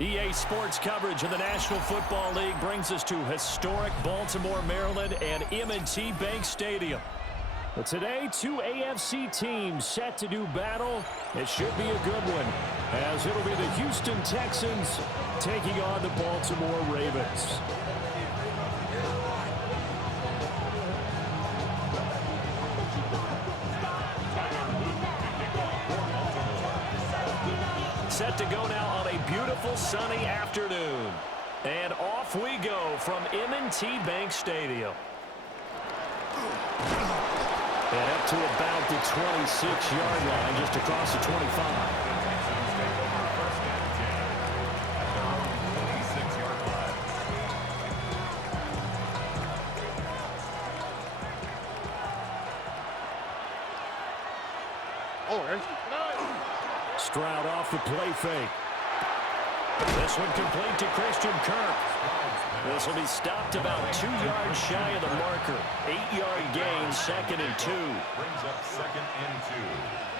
EA Sports coverage of the National Football League brings us to historic Baltimore, Maryland, and M&T Bank Stadium. But today, two AFC teams set to do battle. It should be a good one, as it'll be the Houston Texans taking on the Baltimore Ravens. Set to go now on a beautiful sunny afternoon. And off we go from M&T Bank Stadium. And up to about the 26-yard line, just across the 25. Stroud off the play fake. This one complete to Christian Kirk. This will be stopped about 2 yards shy of the marker. 8-yard gain, 2nd and 2. Brings up 2nd and 2.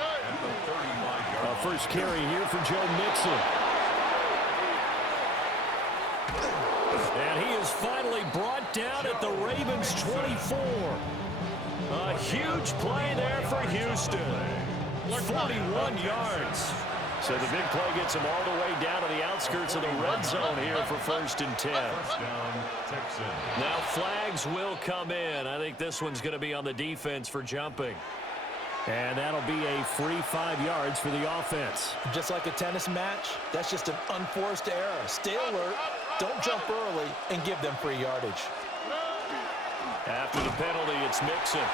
At the 35-yard. First carry here for Joe Mixon. And he is finally brought down at the Ravens' 24. A huge play there for Houston. 41 yards. So the big play gets him all the way down to the outskirts of the red zone here for 1st and 10. Now flags will come in. I think this one's going to be on the defense for jumping. And that'll be a free 5 yards for the offense. Just like a tennis match, that's just an unforced error. Stay alert, don't jump early, and give them free yardage. After the penalty, it's Mixon.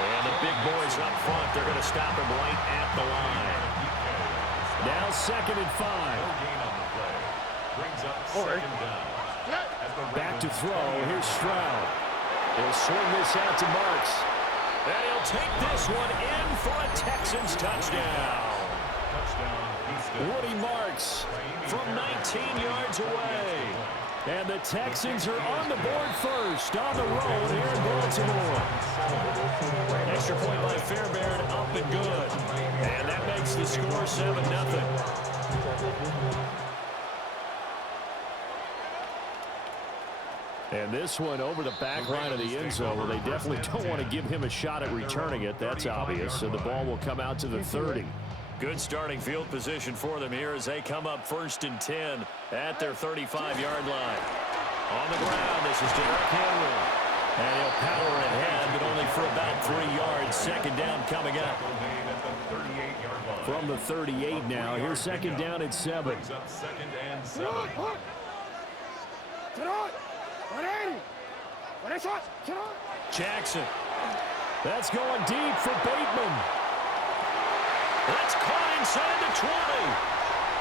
And the big boys up front, they're going to stop him right at the line. Now 2nd and 5. Brings up 2nd down. Back to throw. Here's Stroud. He'll swing this out to Marks. And he'll take this one in for a Texans touchdown. Woody Marks from 19 yards away. And the Texans are on the board first on the road here in Baltimore. Extra point by Fairbairn, up and good. And that makes the score 7-0. And this one over the back line of the end zone. Well, they definitely don't want to give him a shot at returning it. That's obvious. So the ball will come out to the 30. Good starting field position for them here as they come up 1st and 10 at their 35-yard line. On the ground, this is Derrick Henry. And he'll power ahead, but only for about 3 yards. 2nd down coming up. From the 38 now. Here's 2nd down at 7. Jackson. That's going deep for Bateman. That's caught inside the 20.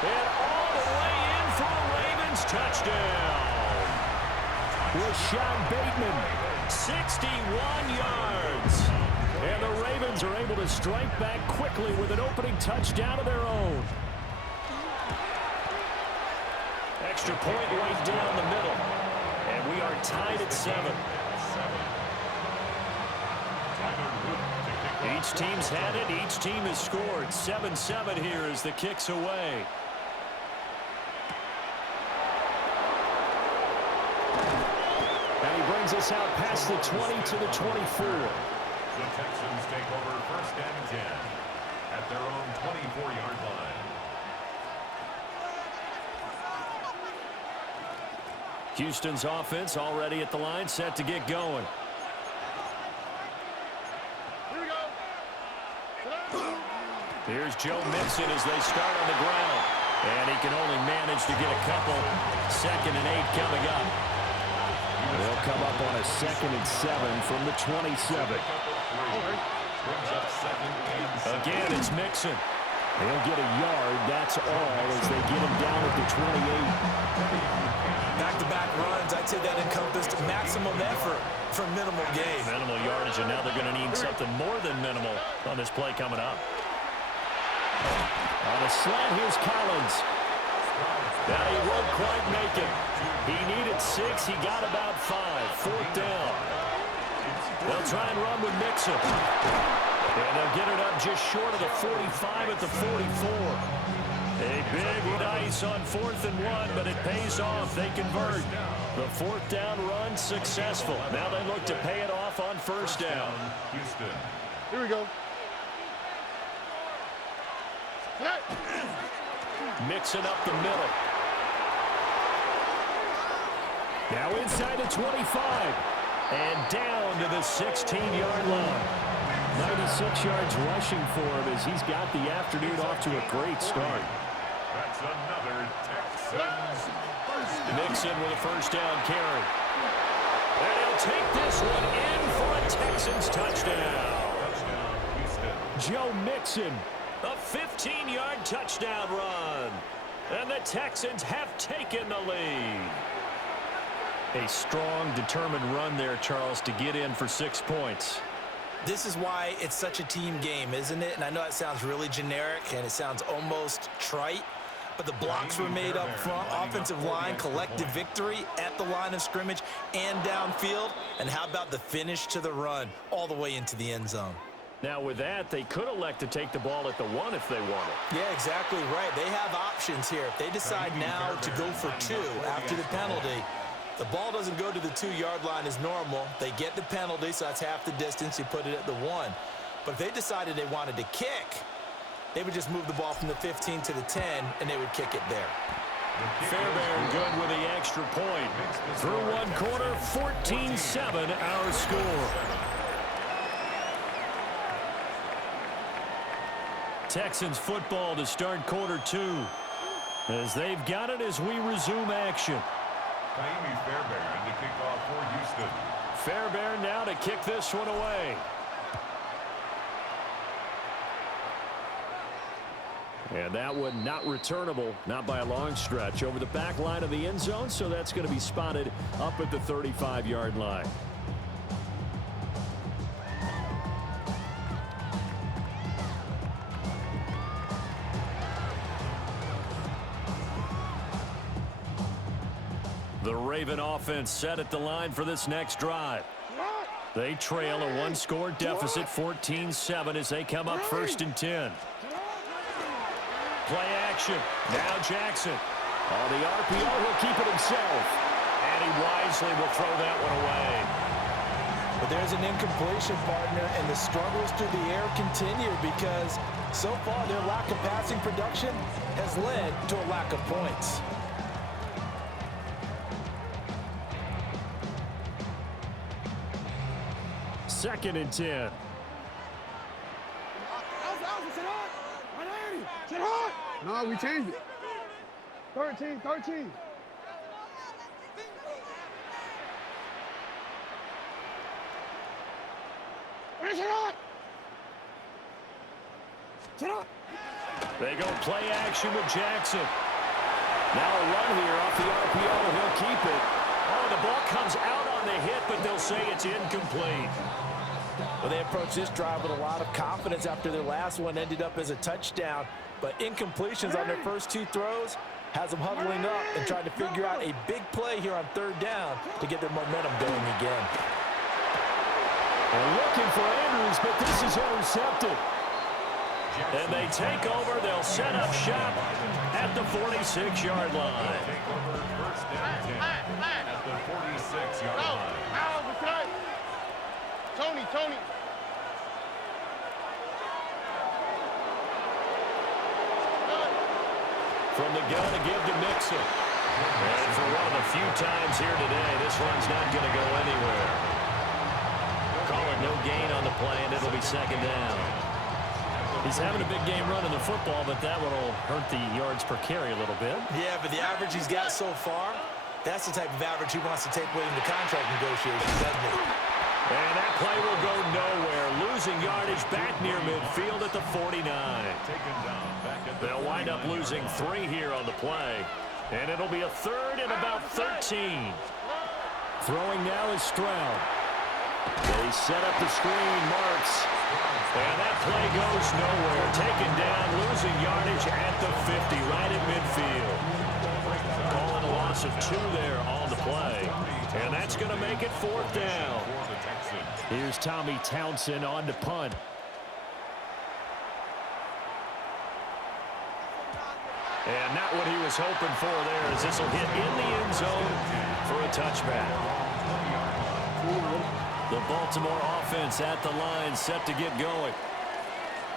And all the way in for a Ravens touchdown. Rashad Bateman, 61 yards. And the Ravens are able to strike back quickly with an opening touchdown of their own. Extra point right down the middle. And we are tied at 7. Each team's had it. Each team has scored. 7-7 here as the kick's away. And he brings us out past the 20 to the 24. The Texans take over 1st and 10 at their own 24-yard line. Houston's offense already at the line, set to get going. Here's Joe Mixon as they start on the ground. And he can only manage to get a couple. 2nd and 8 coming up. They'll come up on a 2nd and 7 from the 27. Again, it's Mixon. He'll get a yard, that's all, as they get him down at the 28. Back-to-back runs, I'd say that encompassed maximum effort for minimal gain. Minimal yardage, and now they're going to need something more than minimal on this play coming up. On a slant, here's Collins. Now he won't quite make it. He needed 6. He got about 5. 4th down. They'll try and run with Mixon. And they'll get it up just short of the 45 at the 44. A big dice on 4th and 1, but it pays off. They convert. The 4th down run successful. Now they look to pay it off on 1st down. Houston. Here we go. Mixing up the middle. Now inside the 25. And down to the 16-yard line. 96 yards rushing for him as he's got the afternoon off to a great start. That's another Texans first down. Mixon with a 1st down carry. And he'll take this one in for a Texans touchdown. Touchdown, Houston. Joe Mixon, a 15-yard touchdown run. And the Texans have taken the lead. A strong, determined run there, Charles, to get in for 6 points. This is why it's such a team game, isn't it? And I know it sounds really generic and it sounds almost trite, but the blocks were made up front, offensive line, collective victory at the line of scrimmage and downfield. And how about the finish to the run all the way into the end zone? Now with that, they could elect to take the ball at the 1 if they wanted. Yeah, exactly right. They have options here. If they decide now to go for 2 after the penalty, the ball doesn't go to the 2-yard line as normal. They get the penalty, so that's half the distance. You put it at the 1. But if they decided they wanted to kick, they would just move the ball from the 15 to the 10, and they would kick it there. Fairbairn good with the extra point. Through one quarter, 14-7 our score. Texans football to start quarter 2. As they've got it as we resume action. Fairbairn to kick off for Houston. Fairbairn now to kick this one away. And that one not returnable, not by a long stretch, over the back line of the end zone, so that's going to be spotted up at the 35-yard line. The Raven offense set at the line for this next drive. They trail a 1-score deficit, 14-7, as they come up 1st and 10. Play action. Now Jackson. On the RPO, he'll keep it himself. And he wisely will throw that one away. But there's an incompletion, partner, and the struggles through the air continue because so far their lack of passing production has led to a lack of points. Second and 10. No, we changed it. 13. They go play action with Jackson. Now a run here off the RPO. He'll keep it. Oh, the ball comes out on the hit, but they'll say it's incomplete. Well, they approached this drive with a lot of confidence after their last one ended up as a touchdown. But incompletions on their first 2 throws has them huddling up and trying to figure out a big play here on 3rd down to get their momentum going again. They're looking for Andrews, but this is intercepted. And they take over. They'll set up shop at the 46-yard line. Take over 1st and 10 at the 46-yard line. Tony. From the gun to give to Mixon. And for one of the few times here today, this run's not going to go anywhere. Call it no gain on the play, and it'll be 2nd down. He's having a big game running the football, but that one will hurt the yards per carry a little bit. Yeah, but the average he's got so far, that's the type of average he wants to take with him to contract negotiations, doesn't it? And that play will go nowhere. Losing yardage back near midfield at the 49. They'll wind up losing 3 here on the play. And it'll be a 3rd and about 13. Throwing now is Stroud. They set up the screen, Marks. And that play goes nowhere. Taken down, losing yardage at the 50, right at midfield. Calling a loss of 2 there on the play. And that's going to make it 4th down. Here's Tommy Townsend on to punt. And not what he was hoping for there, as this will hit in the end zone for a touchback. The Baltimore offense at the line, set to get going.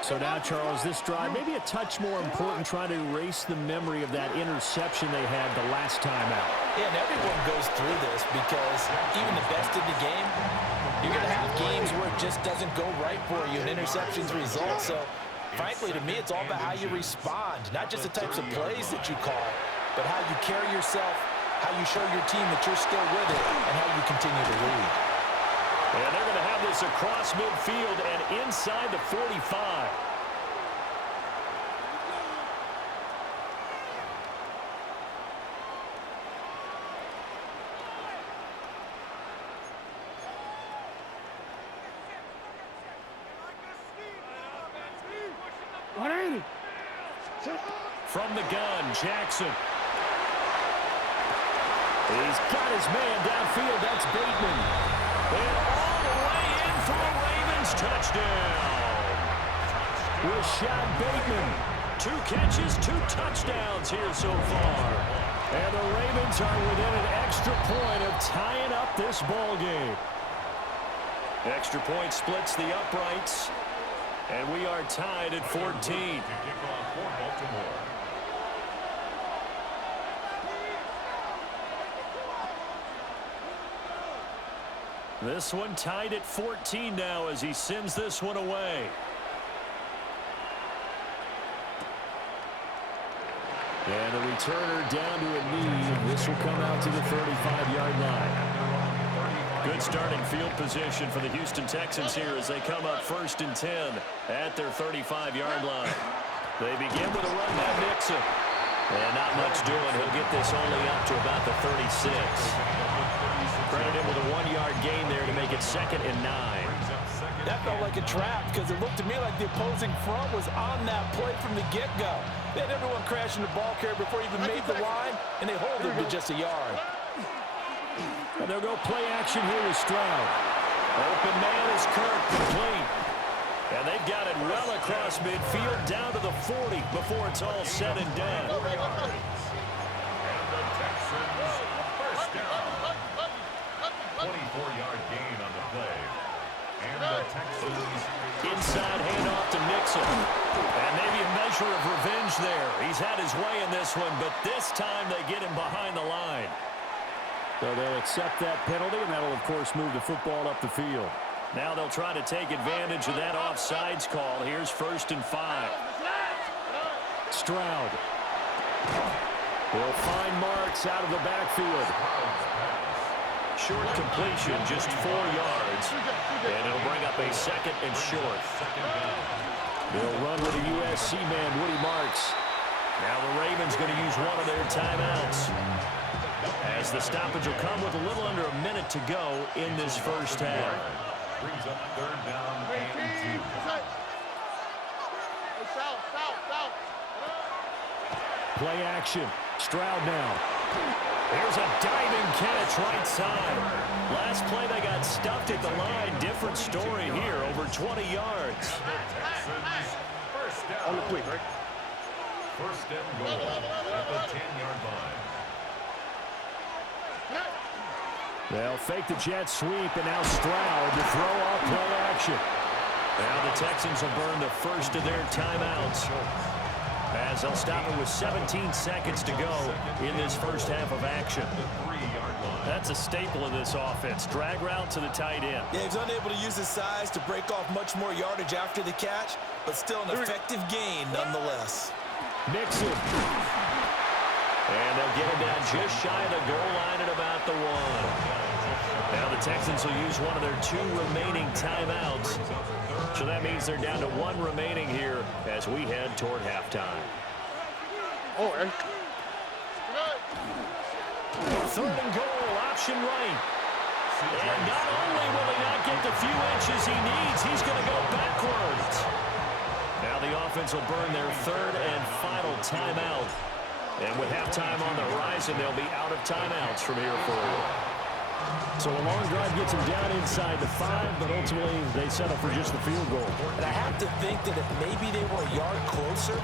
So now, Charles, this drive maybe a touch more important, trying to erase the memory of that interception they had the last time out. Yeah, and everyone goes through this because even the best in the game, you're going to have games where it just doesn't go right for you and interceptions result. So, frankly, to me, it's all about how you respond, not just the types of plays that you call, but how you carry yourself, how you show your team that you're still with it, and how you continue to lead. And they're going to have this across midfield and inside the 45. From the gun, Jackson. He's got his man downfield. That's Bateman. And all the way in for a Ravens touchdown. Rashad Bateman. 2 catches, 2 touchdowns here so far. And the Ravens are within an extra point of tying up this ball game. Extra point splits the uprights. And we are tied at 14. This one tied at 14 now as he sends this one away. And the returner down to a knee. This will come out to the 35-yard line. Good starting field position for the Houston Texans here as they come up 1st and 10 at their 35-yard line. They begin with a run by Nixon. And not much doing. He'll get this only up to about the 36. Credit him with a 1-yard gain there to make it 2nd and 9. That felt like a trap because it looked to me like the opposing front was on that play from the get-go. They had everyone crashing the ball carrier before he even made the line, and they hold him to just a yard. And they'll go play action here with Stroud. Open man is Kirk, complete. And they've got it well across midfield down to the 40 before it's all said and done. And the Texans first down. 24-yard gain on the play. And the Texans inside handoff to Nixon. And maybe a measure of revenge there. He's had his way in this one, but this time they get him behind the line. So they'll accept that penalty, and that'll, of course, move the football up the field. Now they'll try to take advantage of that offsides call. Here's 1st and 5. Stroud. Will find Marks out of the backfield. Short completion, just 4 yards. And it'll bring up a 2nd and short. They'll run with a USC man, Woody Marks. Now the Ravens going to use one of their timeouts, as the stoppage will come with a little under a minute to go in this first half. brings up 3rd down and 2. Play action. Stroud now. There's a diving catch right side. Last play they got stuffed at the line. Different story here. Over 20 yards. First down. On the quick, right? First and goal at the 10-yard line. They'll fake the jet sweep, and now Stroud to throw off play action. Now the Texans will burn the first of their timeouts, as they'll stop it with 17 seconds to go in this first half of action. That's a staple of this offense. Drag route to the tight end. Yeah, he's unable to use his size to break off much more yardage after the catch, but still an effective gain nonetheless. Nixon. And they'll get him down just shy of the goal line at about the 1. Now the Texans will use one of their 2 remaining timeouts. So that means they're down to 1 remaining here as we head toward halftime. Oh, Eric. 3rd and goal, option right. And not only will he not get the few inches he needs, he's going to go backwards. Now the offense will burn their 3rd and final timeout. And with halftime on the horizon, they'll be out of timeouts from here forward. So a long drive gets them down inside the 5, but ultimately they settle for just the field goal. And I have to think that if maybe they were a yard closer,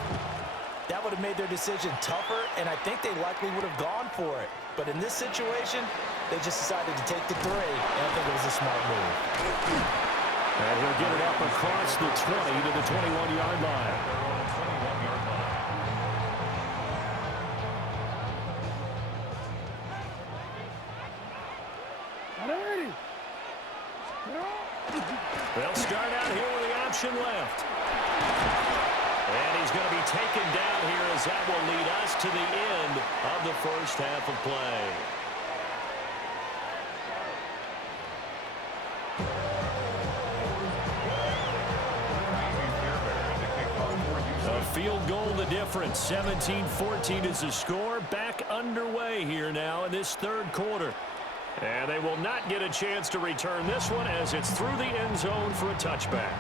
that would have made their decision tougher, and I think they likely would have gone for it. But in this situation, they just decided to take the 3, and I think it was a smart move. And he'll get it up across the 20 to the 21-yard line. They'll start out here with the option left. And he's going to be taken down here as that will lead us to the end of the first half of play. A field goal the difference. 17-14 is the score. Back underway here now in this third quarter. And they will not get a chance to return this one as it's through the end zone for a touchback.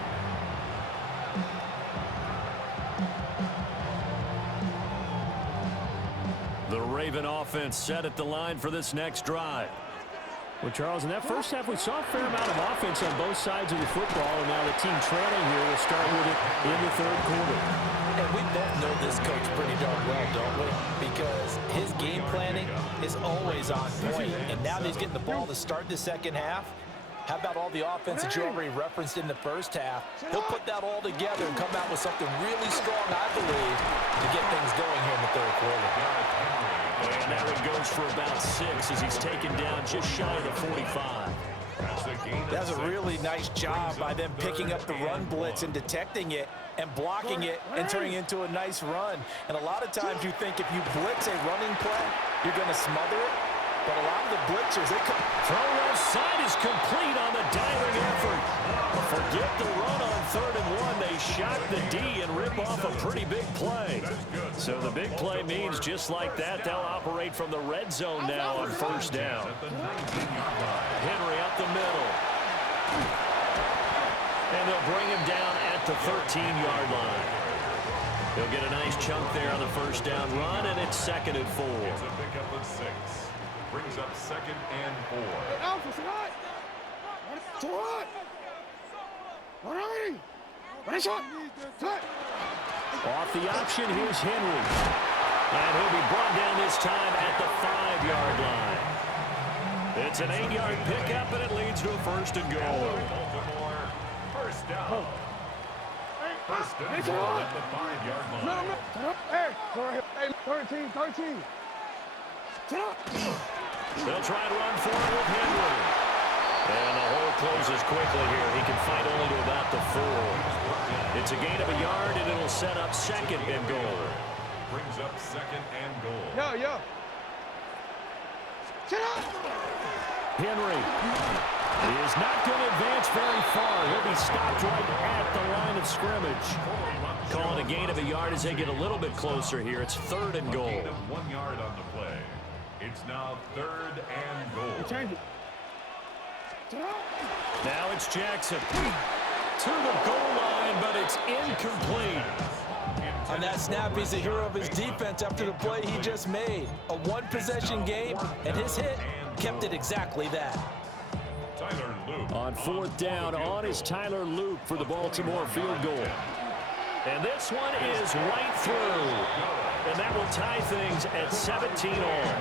The Raven offense set at the line for this next drive. Well, Charles, in that first half, we saw a fair amount of offense on both sides of the football, and now the team trailing here will start with it in the third quarter. And we both know this coach pretty darn well, don't we? Because his game planning is always on point, and now that he's getting the ball to start the second half, how about all the offense that you already referenced in the first half? He'll put that all together and come out with something really strong, I believe, to get things going here in the third quarter. And that one goes for about 6 as he's taken down just shy of the 45. That's a really nice job by them picking up the run blitz and detecting it and blocking it and turning it into a nice run. And a lot of times you think if you blitz a running play, you're going to smother it. But a lot of the blitzers, they come. Throw left side is complete on the diving effort. Forget the run on 3rd and 1. They shock the D and rip off a pretty big play. So the big play means just like that, they'll operate from the red zone now on 1st down. Henry up the middle. And they'll bring him down at the 13-yard line. He'll get a nice chunk there on the 1st down run, and it's 2nd and 4. It's a pickup of 6. Brings up 2nd and 4. Off the option, here's Henry. And he'll be brought down this time at the 5-yard line. It's an 8-yard pickup, and it leads to a 1st and goal. Baltimore, 1st down. 1st and goal at the 5-yard line. Hey, 13. They'll try to run for it with Henry. And the hole closes quickly here. He can fight only to about the 4. It's a gain of a yard, and it'll set up 2nd and goal. Brings up 2nd and goal. Yo. Henry is not going to advance very far. He'll be stopped right at the line of scrimmage. Calling a gain of a yard as they get a little bit closer here. It's 3rd and goal. Gain of 1 yard on the play. It's now 3rd and goal. Change it. Now it's Jackson to the goal line, but it's incomplete. On that snap, he's the hero of his defense after the play he just made. A one-possession game, and his hit kept it exactly that. Tyler Luke. On 4th down, on is Tyler Luke for the Baltimore field goal. And this one is right through. And that will tie things at 17 all.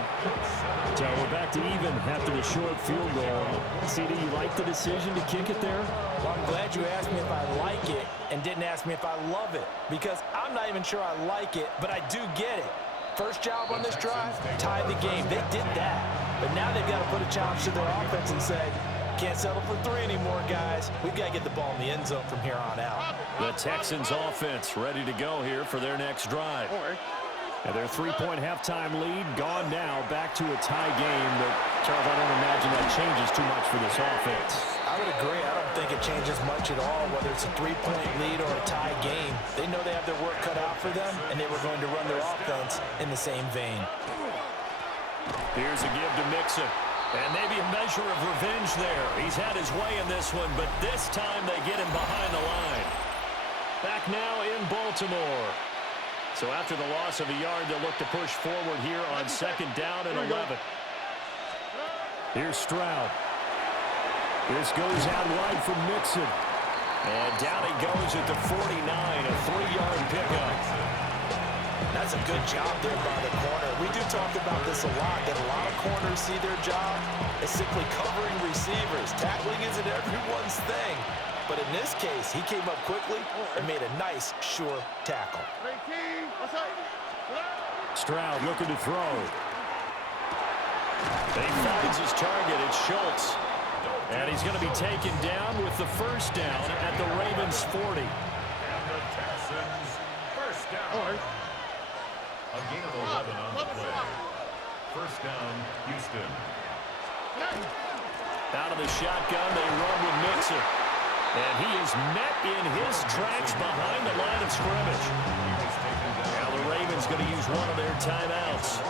So we're back to even after the short field goal. CD, you like the decision to kick it there? Well, I'm glad you asked me if I like it and didn't ask me if I love it, because I'm not even sure I like it, but I do get it. First job on this drive, tie the game. They did that. But now they've got to put a challenge to their offense and say, can't settle for 3 anymore, guys. We've got to get the ball in the end zone from here on out. The Texans offense ready to go here for their next drive. And their 3-point halftime lead gone now, back to a tie game. But, Charles, I don't imagine that changes too much for this offense. I would agree. I don't think it changes much at all, whether it's a 3-point lead or a tie game. They know they have their work cut out for them, and they were going to run their offense in the same vein. Here's a give to Mixon. And maybe a measure of revenge there. He's had his way in this one, but this time they get him behind the line. Back now in Baltimore. So after the loss of a yard, they'll look to push forward here on 2nd down and 11. Here's Stroud. This goes out wide from Mixon. And down he goes at the 49, a 3-yard pickup. That's a good job there by the corner. We do talk about this a lot, that a lot of corners see their job as simply covering receivers. Tackling isn't everyone's thing. But in this case, he came up quickly and made a nice, sure tackle. Stroud looking to throw. He finds his target. It's Schultz. And he's going to be taken down with the first down at the Ravens 40. And the Texans first down. A gain of 11 on the play. First down, Houston. Out of the shotgun, they run with Mixon. And he is met in his tracks behind the line of scrimmage. Now the Ravens going to use one of their timeouts.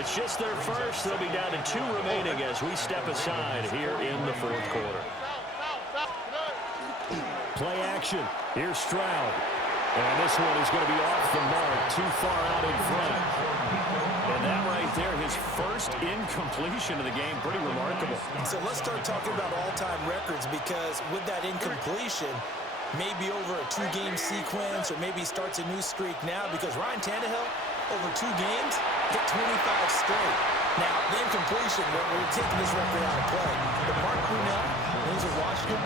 It's just their first. They'll be down to 2 remaining as we step aside here in the fourth quarter. Play action. Here's Stroud. And this one is going to be off the mark, too far out in front. And that right there, his first incompletion of the game, pretty remarkable. So let's start talking about all-time records, because with that incompletion, maybe over a 2-game sequence, or maybe starts a new streak now, because Ryan Tannehill, over 2 games, hit 25 straight. Now, the incompletion, we're taking this record out of play. But Mark Brunell, when he's in Washington,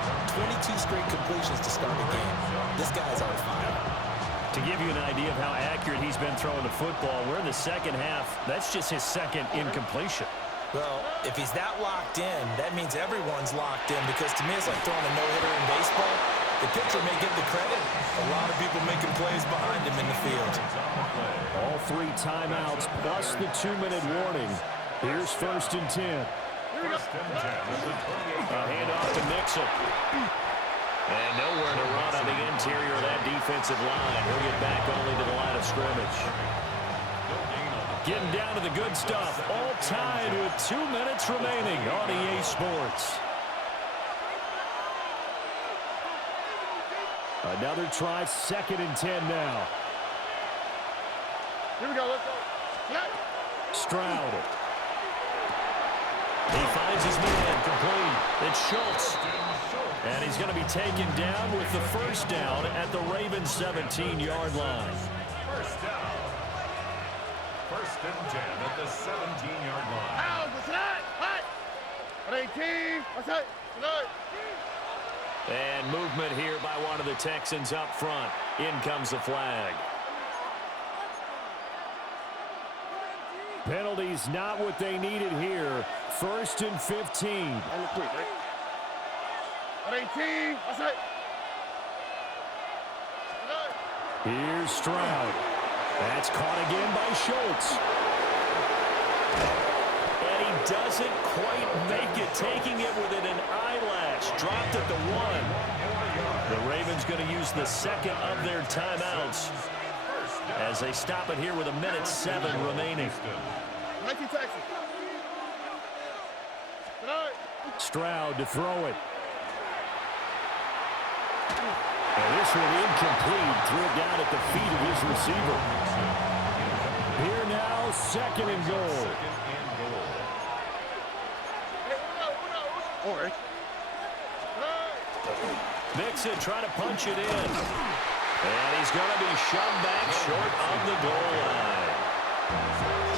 22 straight completions to start a game. This guy's on fire. To give you an idea of how accurate he's been throwing the football, we're in the second half. That's just his second incompletion. Well, if he's that locked in, that means everyone's locked in, because to me it's like throwing a no-hitter in baseball. The pitcher may get the credit. A lot of people making plays behind him in the field. All 3 timeouts plus the 2-minute warning. Here's first and 10. A handoff to Mixon. And nowhere to run on the interior of that defensive line. He'll get back only to the line of scrimmage. Getting down to the good stuff. All tied with 2 minutes remaining on EA Sports. Another try, second and 10 now. Here we go, let's go. Stroud. He finds his man complete. It's Schultz. And he's going to be taken down with the first down at the Ravens 17-yard line. First down. First and 10 at the 17-yard line. And movement here by one of the Texans up front. In comes the flag. Penalties not what they needed here. First and 15. On the quick, right? 18, that's it. Here's Stroud. That's caught again by Schultz. And he doesn't quite make it, taking it within an eyelash. Dropped at the 1. The Ravens going to use the second of their timeouts as they stop it here with 1:07 remaining. 19 Texas. Stroud to throw it. And this one incomplete. Threw it down at the feet of his receiver. Here now, second and goal. All right. Mixon trying to punch it in. And he's going to be shoved back short of the goal line.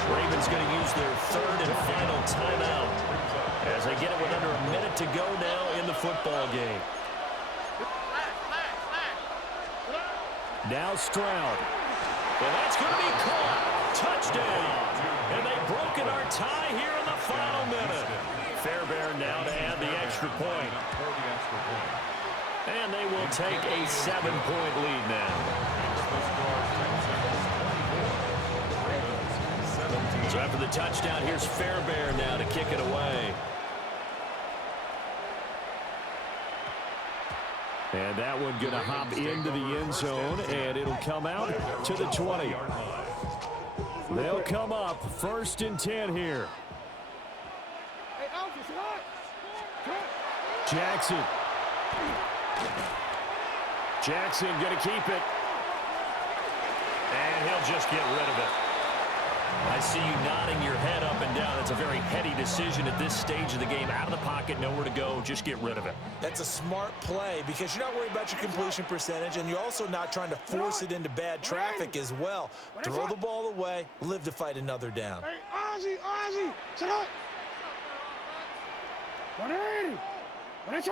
Ravens going to use their third and final timeout as they get it with under a minute to go now in the football game. Now Stroud. And that's going to be caught. Touchdown. And they've broken our tie here in the final minute. Fairbairn now to add the extra point. And they will take a 7-point lead now. So after the touchdown, here's Fairbairn now to kick it away. And that one going to hop into the end zone, and it'll come out to the 20. They'll come up first and 10 here. Jackson. Jackson going to keep it. And he'll just get rid of it. I see you nodding your head up and down. It's a very heady decision at this stage of the game. Out of the pocket, nowhere to go, just get rid of it. That's a smart play because you're not worried about your completion percentage, and you're also not trying to force it into bad traffic as well. Throw the ball away, live to fight another down. Hey, Ozzy, sit up. 180.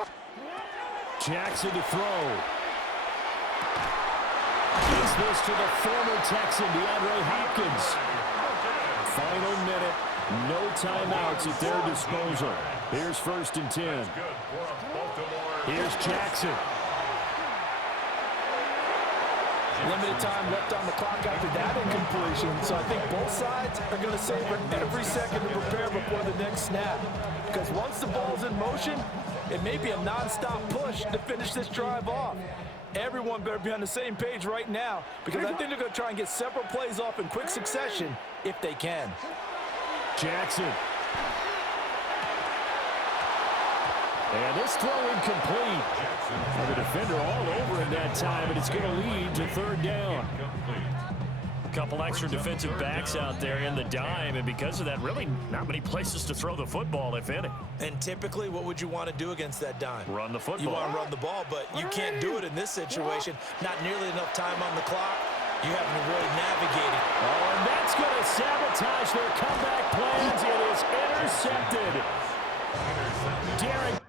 Jackson to throw. Gives this to the former Texan, DeAndre Hopkins. Final minute, no timeouts at their disposal. Here's 1st and 10. Here's Jackson. Limited time left on the clock after that incompletion, so I think both sides are going to savor every second to prepare before the next snap. Because once the ball's in motion, it may be a non-stop push to finish this drive off. Everyone better be on the same page right now, because I think they're going to try and get several plays off in quick succession if they can. Jackson. And this throw incomplete. And the defender all over in that time, and it's going to lead to 3rd down. A couple extra defensive backs out there in the dime, and because of that, really not many places to throw the football, if any. And typically, what would you want to do against that dime? Run the football. You want to run the ball, but you can't do it in this situation. Not nearly enough time on the clock. You having to really navigate it. Oh, and that's going to sabotage their comeback plans. It is intercepted. Derek